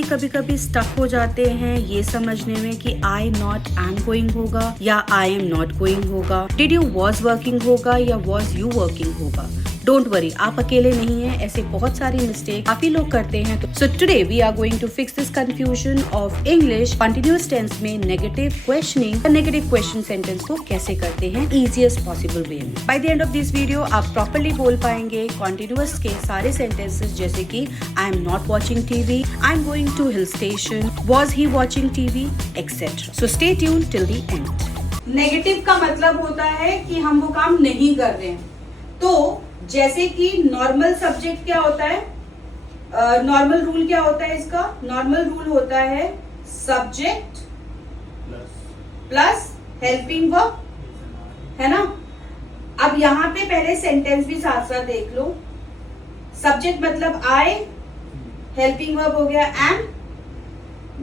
भी कभी कभी स्टक हो जाते हैं ये समझने में कि आई नॉट एम गोइंग होगा या आई एम नॉट गोइंग होगा, डिड यू वॉज वर्किंग होगा या वॉज यू वर्किंग होगा। डोंट वरी, आप अकेले नहीं हैं, ऐसे बहुत सारी मिस्टेक काफी लोग करते हैं। So today we are going to fix this confusion of English continuous tense में negative questioning. Negative question sentence को कैसे करते हैं इजीएस्ट पॉसिबल वे में। By the end of this video आप प्रॉपर्ली बोल पाएंगे कंटिन्यूअस के सारे सेंटेंसेस, जैसे कि I am not watching TV, I am going to hill station, was he watching TV, etcetera. So stay tuned till the end. Negative का मतलब होता है कि हम वो काम नहीं कर रहे हैं। तो जैसे कि नॉर्मल सब्जेक्ट क्या होता है, नॉर्मल रूल क्या होता है इसका? नॉर्मल रूल होता है सब्जेक्ट प्लस हेल्पिंग वर्ब, है ना। अब यहाँ पे पहले सेंटेंस भी साथ साथ देख लो। सब्जेक्ट मतलब आई, हेल्पिंग वर्ब हो गया एम।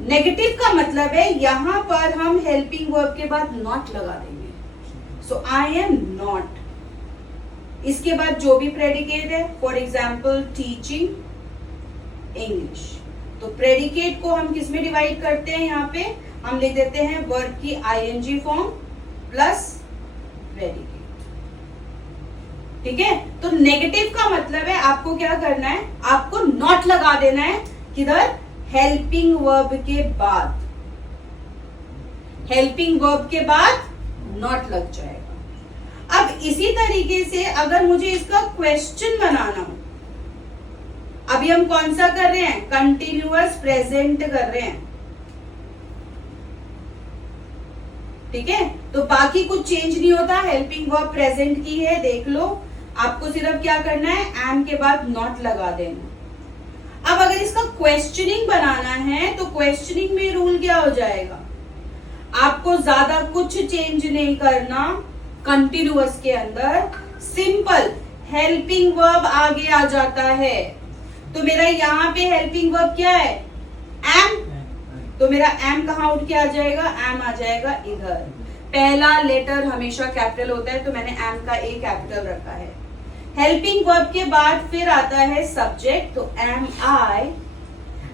नेगेटिव का मतलब है यहां पर हम हेल्पिंग वर्ब के बाद नॉट लगा देंगे। सो आई एम नॉट, इसके बाद जो भी प्रेडिकेट है, फॉर एग्जाम्पल टीचिंग इंग्लिश, तो प्रेडिकेट को हम किस में डिवाइड करते हैं? यहाँ पे हम लिख देते हैं वर्ब की आईएनजी फॉर्म प्लस प्रेडिकेट, ठीक है। तो नेगेटिव का मतलब है आपको क्या करना है, आपको नॉट लगा देना है। किधर? हेल्पिंग वर्ब के बाद, हेल्पिंग वर्ब के बाद नॉट लग जाएगा। अब इसी तरीके से अगर मुझे इसका क्वेश्चन बनाना हो, अभी हम कौन सा कर रहे हैं? कंटिन्यूअस प्रेजेंट कर रहे हैं, ठीक है। तो बाकी कुछ चेंज नहीं होता, हेल्पिंग वर्ब प्रेजेंट की है, देख लो। आपको सिर्फ क्या करना है, एम के बाद नॉट लगा देना। अब अगर इसका क्वेश्चनिंग बनाना है तो क्वेश्चनिंग में रूल क्या हो जाएगा? आपको ज्यादा कुछ चेंज नहीं करना। कंटिन्यूअस के अंदर सिंपल हेल्पिंग वर्ब आगे आ जाता है। तो मेरा यहाँ पे हेल्पिंग वर्ब क्या है? एम। तो मेरा एम कहाँ उठ के आ जाएगा? एम आ जाएगा इधर। पहला लेटर हमेशा कैपिटल होता है, तो मैंने एम का ए कैपिटल रखा है। हेल्पिंग वर्ब के बाद फिर आता है सब्जेक्ट, तो एम आई,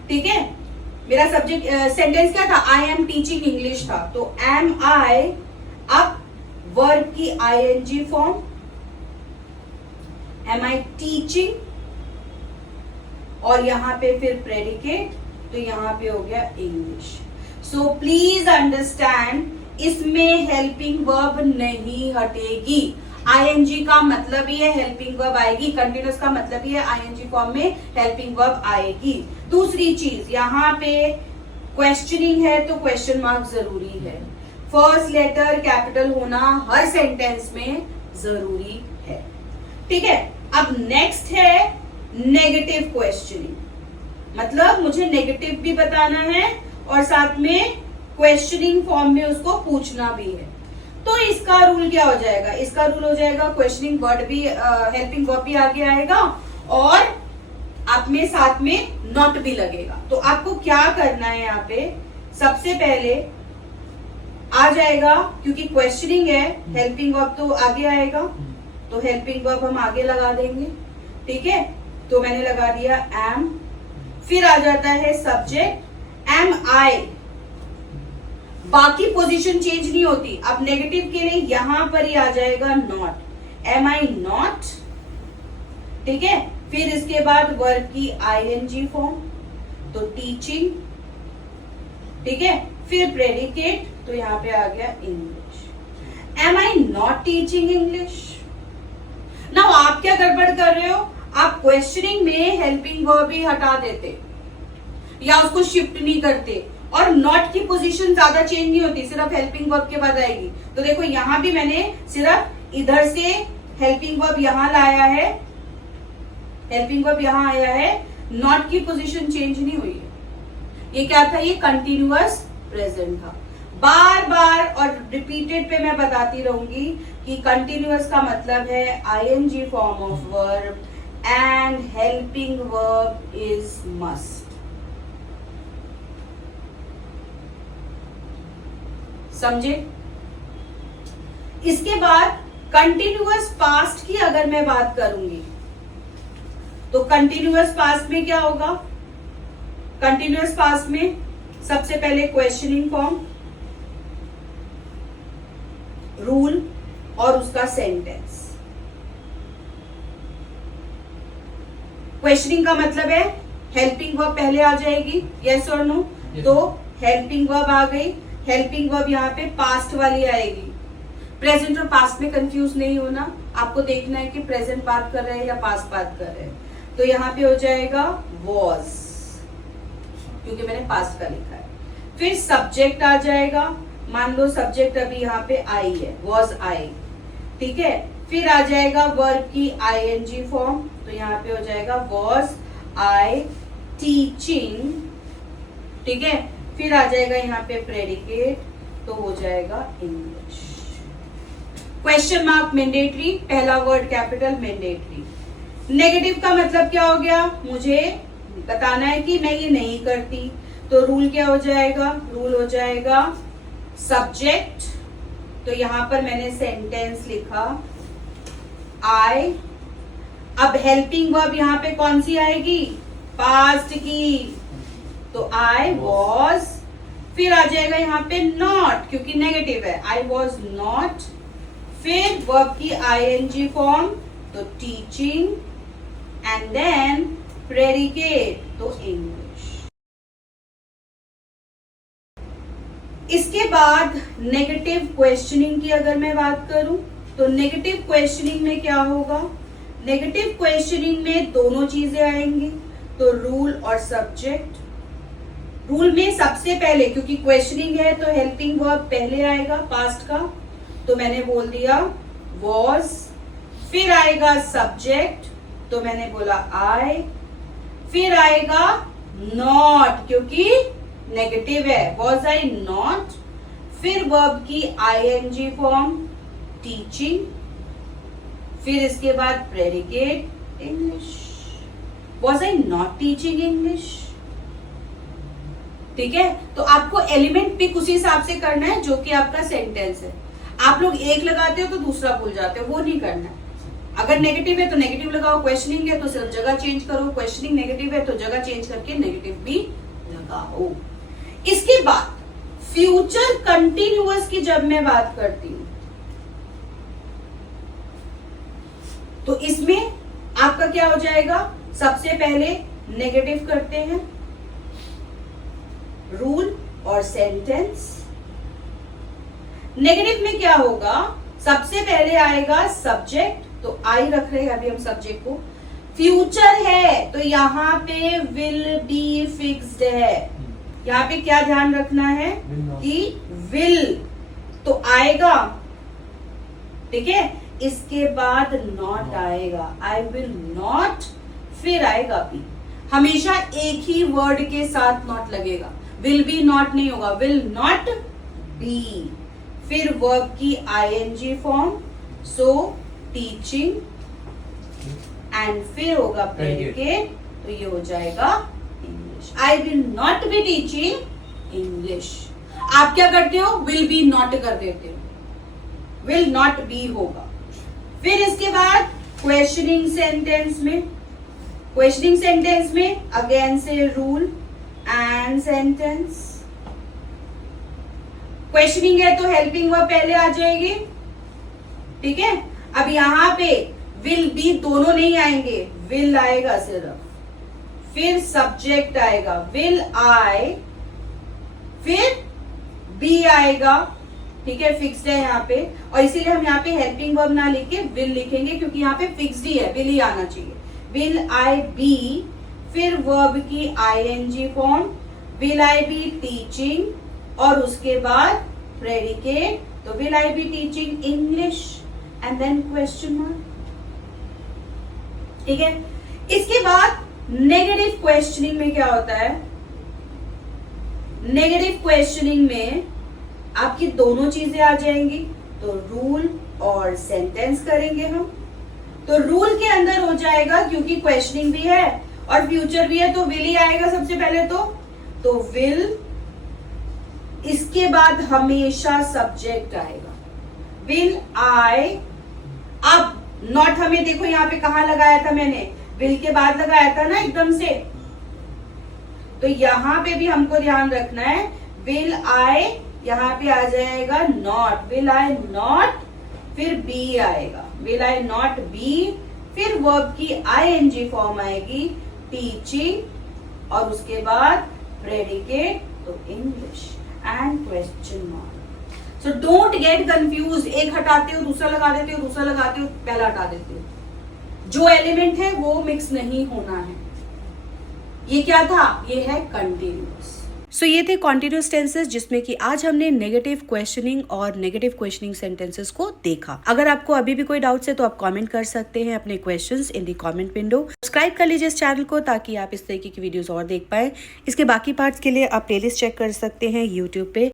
ठीक है। मेरा सब्जेक्ट सेंटेंस क्या था? आई एम टीचिंग इंग्लिश था, तो एम आई। अब वर्ब की ING form, am I teaching, और यहां पे फिर प्रेडिकेट, तो यहां पे हो गया इंग्लिश। सो प्लीज अंडरस्टैंड, इसमें हेल्पिंग वर्ब नहीं हटेगी। आईएनजी का मतलब ही है हेल्पिंग वर्ब आएगी, कंटिन्यूअस का मतलब ही है आईएनजी फॉर्म में हेल्पिंग वर्ब आएगी। दूसरी चीज, यहाँ पे क्वेश्चनिंग है तो क्वेश्चन मार्क जरूरी है। फर्स्ट लेटर कैपिटल होना हर सेंटेंस में जरूरी है, ठीक है। अब नेक्स्ट है नेगेटिव क्वेश्चनिंग, मतलब मुझे नेगेटिव भी बताना है और साथ में क्वेश्चनिंग फॉर्म में उसको पूछना भी है। तो इसका रूल क्या हो जाएगा? इसका रूल हो जाएगा क्वेश्चनिंग वर्ड भी, हेल्पिंग वर्ब भी आगे आएगा और आप में साथ में नॉट भी लगेगा। तो आपको क्या करना है, यहाँ पे सबसे पहले आ जाएगा, क्योंकि क्वेश्चनिंग है, हेल्पिंग वर्ब तो आगे आएगा, तो हेल्पिंग वर्ब हम आगे लगा देंगे, ठीक है। तो मैंने लगा दिया एम। फिर आ जाता है सब्जेक्ट एम आई, बाकी पोजीशन चेंज नहीं होती। अब नेगेटिव के लिए यहां पर ही आ जाएगा नॉट, एम आई नॉट, ठीक है। फिर इसके बाद वर्ब की आईएनजी फॉर्म, तो टीचिंग, ठीक है। फिर प्रेडिकेट, तो यहाँ पे आ गया English. Am I not teaching English. Now आप क्या गड़बड़ कर रहे हो? आप क्वेश्चनिंग में हेल्पिंग वर्ब ही हटा देते या उसको शिफ्ट नहीं करते, और नॉट की पोजीशन ज्यादा चेंज नहीं होती, सिर्फ हेल्पिंग वर्ब के बाद आएगी। तो देखो यहाँ भी मैंने सिर्फ इधर से हेल्पिंग वर्ब यहाँ लाया है, हेल्पिंग वर्ब यहाँ आया है, नॉट की पोजीशन चेंज नहीं हुई है। ये क्या था? ये कंटिन्यूअस प्रेजेंट था। बार बार और रिपीटेड पे मैं बताती रहूंगी कि कंटिन्यूअस का मतलब है ING form of verb and helping verb is must. समझे? इसके बाद कंटिन्यूअस पास्ट की अगर मैं बात करूंगी तो कंटिन्यूअस पास्ट में क्या होगा? कंटिन्यूअस पास्ट में सबसे पहले क्वेश्चनिंग फॉर्म, रूल और उसका सेंटेंस। क्वेश्चनिंग का मतलब है हेल्पिंग वर्ब पहले आ जाएगी, यस और नो। तो हेल्पिंग वर्ब आ गई, हेल्पिंग वर्ब यहाँ पे पास्ट वाली आएगी। प्रेजेंट और पास्ट में कंफ्यूज नहीं होना, आपको देखना है कि प्रेजेंट बात कर रहे हैं या पास्ट बात कर रहे हैं। तो यहाँ पे हो जाएगा वॉज, क्योंकि मैंने पास्ट का लिखा है। फिर सब्जेक्ट आ जाएगा, मान लो सब्जेक्ट अभी यहाँ पे आई है, वॉज आई, ठीक है। फिर आ जाएगा वर्ब की आईएनजी फॉर्म, तो यहाँ पे हो जाएगा वॉज आई टीचिंग, ठीक है। फिर आ जाएगा यहाँ पे प्रेडिकेट, तो हो जाएगा इंग्लिश। क्वेश्चन मार्क मैंडेटरी, पहला वर्ड कैपिटल मैंडेटरी। नेगेटिव का मतलब क्या हो गया, मुझे बताना है कि मैं ये नहीं करती, तो रूल क्या हो जाएगा, रूल हो जाएगा सब्जेक्ट, तो यहां पर मैंने सेंटेंस लिखा आई। अब हेल्पिंग वर्ब यहां पे कौन सी आएगी, पास्ट की, तो आई वॉज। फिर आ जाएगा यहाँ पे नॉट, क्योंकि नेगेटिव है, आई वॉज नॉट। फिर वर्ब की आईएनजी फॉर्म, तो टीचिंग, एंड देन प्रेडिकेट, तो इंग्लिश। इसके बाद नेगेटिव क्वेश्चनिंग की अगर मैं बात करूं, तो नेगेटिव क्वेश्चनिंग में क्या होगा, नेगेटिव क्वेश्चनिंग में दोनों चीजें आएंगी, तो रूल और सब्जेक्ट। रूल में सबसे पहले, क्योंकि क्वेश्चनिंग है तो हेल्पिंग वर्ब पहले आएगा पास्ट का, तो मैंने बोल दिया वॉज। फिर आएगा सब्जेक्ट, तो मैंने बोला आई। फिर आएगा नॉट, क्योंकि नेगेटिव है, वॉज आई नॉट। फिर वर्ब की आईएनजी फॉर्म टीचिंग। फिर इसके बाद predicate English, was I not teaching English, ठीक है। तो आपको एलिमेंट पिक उसी हिसाब से करना है जो कि आपका सेंटेंस है। आप लोग एक लगाते हो तो दूसरा भूल जाते हो, वो नहीं करना है। अगर नेगेटिव है तो नेगेटिव लगाओ, क्वेश्चनिंग है तो सिर्फ जगह चेंज करो, क्वेश्चनिंग नेगेटिव है तो जगह चेंज करके नेगेटिव भी लगाओ। इसके बाद फ्यूचर कंटिन्यूअस की जब मैं बात करती हूं, तो इसमें आपका क्या हो जाएगा, सबसे पहले नेगेटिव करते हैं, रूल और सेंटेंस। नेगेटिव में क्या होगा, सबसे पहले आएगा सब्जेक्ट, तो आई रख रहे हैं अभी हम सब्जेक्ट को। फ्यूचर है तो यहां पे विल बी फिक्स्ड है, यहां पे क्या ध्यान रखना है कि विल तो आएगा, ठीक है। इसके बाद नॉट आएगा, आई विल नॉट। फिर आएगा बी, हमेशा एक ही वर्ड के साथ नॉट लगेगा, विल बी नॉट नहीं होगा, विल नॉट बी। फिर वर्ब की ING form, so teaching, and फिर होगा प्रेडिकेट, तो ये हो जाएगा English. I will not be teaching English. आप क्या करते हो, विल बी नॉट कर देते हो, विल नॉट बी होगा। फिर इसके बाद क्वेश्चनिंग सेंटेंस में, क्वेश्चनिंग सेंटेंस में अगेन से रूल एंड सेंटेंस। क्वेश्चनिंग है तो हेल्पिंग वर्ब पहले आ जाएगी, ठीक है। अब यहां पे विल बी दोनों नहीं आएंगे, विल आएगा सिर्फ। फिर सब्जेक्ट आएगा विल आई, फिर बी आएगा, ठीक है, फिक्स्ड है यहाँ पे। और इसीलिए हम यहाँ पे हेल्पिंग वर्ब ना लिख के विल लिखेंगे, क्योंकि यहाँ पे फिक्स्ड ही है, विल ही आना चाहिए। विल आई बी, फिर वर्ब की ING form, will I be teaching, और उसके बाद प्रेडिकेट, तो will I be teaching English, and then question mark, ठीक है। इसके बाद नेगेटिव क्वेश्चनिंग में क्या होता है, नेगेटिव क्वेश्चनिंग में आपकी दोनों चीजें आ जाएंगी, तो रूल और सेंटेंस करेंगे हम। तो रूल के अंदर हो जाएगा, क्योंकि क्वेश्चनिंग भी है और फ्यूचर भी है, तो विल ही आएगा सबसे पहले, तो विल। इसके बाद हमेशा सब्जेक्ट आएगा, विल आई। अब नॉट हमें देखो यहाँ पे कहां लगाया था मैंने, विल के बाद लगाया था ना एकदम से, तो यहाँ पे भी हमको ध्यान रखना है, विल आई यहाँ पे आ जाएगा नॉट, विल आई नॉट, फिर बी आएगा, विल आई नॉट बी, फिर वर्ब की आईएनजी फॉर्म आएगी टीचिंग, और उसके बाद प्रेडिकेट तो English and question mark. So don't get confuse, एक हटाते हो दूसरा लगा देते हो, दूसरा लगाते हो पहला हटा देते हो। जो एलिमेंट है वो मिक्स नहीं होना है। ये क्या था, ये है कंटिन्यूअस। सो ये थे कॉन्टिन्यूस टेंसेस जिसमें कि आज हमने नेगेटिव क्वेश्चनिंग और नेगेटिव क्वेश्चनिंग सेंटेंसेस को देखा। अगर आपको अभी भी कोई डाउट्स है तो आप कमेंट कर सकते हैं अपने questions in the comment window. Subscribe कर लीजिए इस चैनल को ताकि आप इस तरीके की वीडियोस और देख पाए। इसके बाकी पार्ट्स के लिए आप प्लेलिस्ट चेक कर सकते हैं यूट्यूब पे।